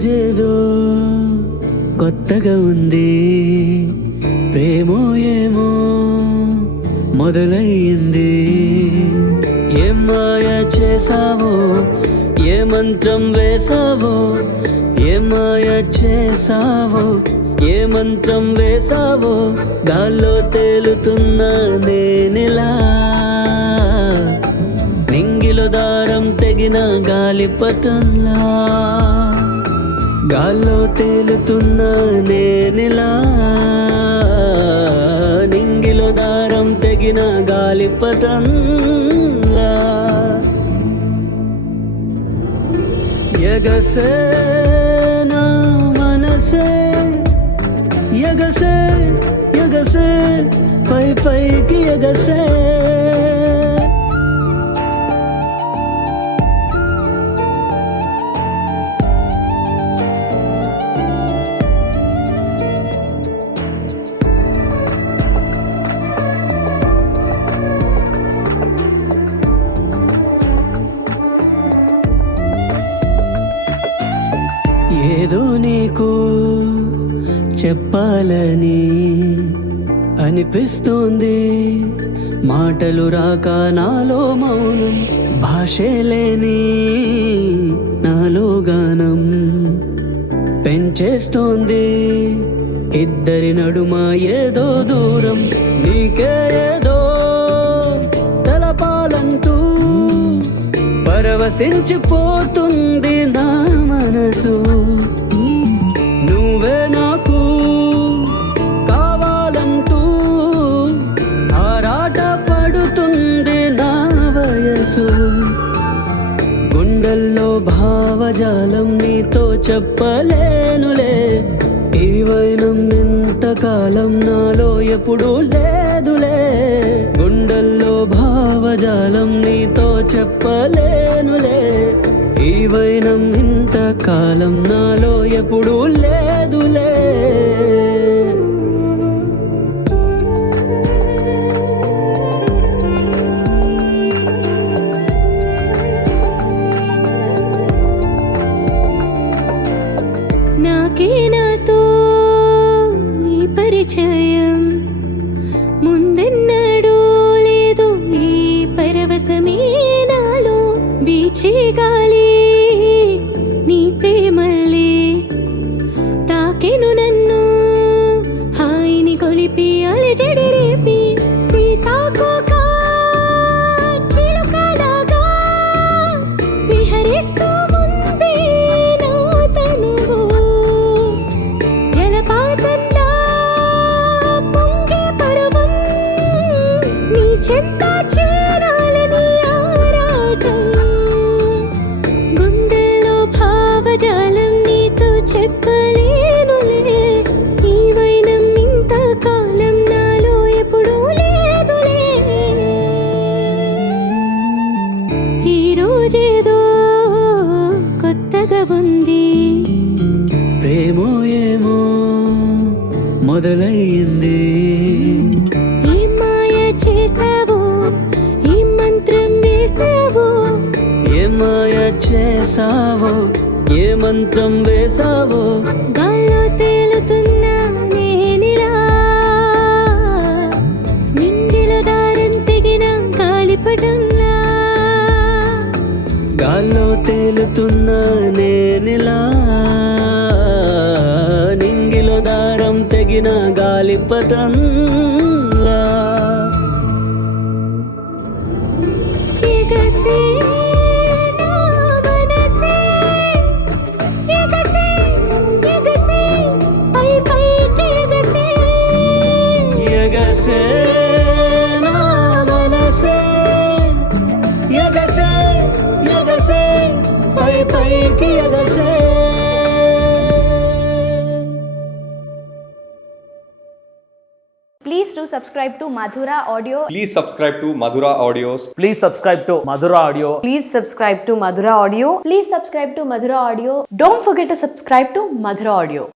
రోజేదో కొత్తగా ఉంది, ప్రేమో ఏమో మొదలయ్యింది. ఏం మాయ చేసావో, ఏ మంత్రం వేసావో, ఏ మాయ చేసావో, ఏ మంత్రం వేసావో, గాల్లో తేలుతున్నా నేనిలా. నింగిలో దారం తెగిన గాలిపటంలా, గాల్లో తేలుతున్నా నేనిలా. నింగిలో దారం తెగిన గాలిపటంలా. ఎగసే నా మనసే, ఎగసే ఎగసే పై పైకి ఎగసే. ఏదో నీకు చెప్పాలని అనిపిస్తోంది, మాటలు రాక నాలో మౌనం. భాషే లేని నాలో గానం పెంచేస్తోంది ఇద్దరి నడుమ ఏదో దూరం. నీకే ఏదో తెలపాలంటూ పరవశించిపోతుంది నా మనసు. నువ్వే నాకు కావాలంటూ ఆరాట పడుతుంది నా వయసు. గుండెల్లో భావజాలం నీతో చెప్పలేనులే, ఈ వైనం ఇంతకాలం నాలో ఎప్పుడూ లేదులే. గుండెల్లో భావజాలం నీతో చెప్పలేనులే, ఈ వైనం ఇంతకాలం నాలో ఎప్పుడూ లేదులే. నాకే నాతో ఈ పరిచయం ముందెన్నడూ లేదు, ఈ పరవశమే నాలో వీచే గాలి. నీ ప్రేమల్లే తాకెను నన్ను, హాయిని కొలిపి అలజడి రేపి. సీతాకోక చిలుకలాగా విహరిస్తూ ఉంది నా తనువు. జలపాతంలా పొంగే పరమం, నీ చెంత చేరాలని ఆరాటం. గుండెల్లో భావజాలం నీతో చెప్పలేనులే, ఈ వైనం ఇంతకాలం నాలో ఎప్పుడూ లేదులే. ఈ రోజేదో కొత్తగా ఉంది, ప్రేమో ఏమో మొదలయ్యింది. ఏ మాయ చేసావో, ఏ మంత్రం వేసావో, ఏ మాయ చేసావో, ఏ మంత్రం వేసావో, గాల్లో తేలుతున్నా నేనిలా. నింగిలో దారం తెగిన గాలిపటంలా, గాల్లో తేలుతున్నా నేనిలా. నింగిలో దారం తెగిన గాలిపటంలా. ఎగసే నా మనసే, ఎగసే ఎగసే పై పైకి ఎగసే. ఎగసే నా మనసే, ఎగసే ఎగసే పై పైకి ఎగసే. Please do subscribe to Madhura Audio. Please subscribe to Madhura Audios. Please subscribe to Madhura Audio. Please subscribe to Madhura Audio. Please subscribe to Madhura Audio. Don't forget to subscribe to Madhura Audio.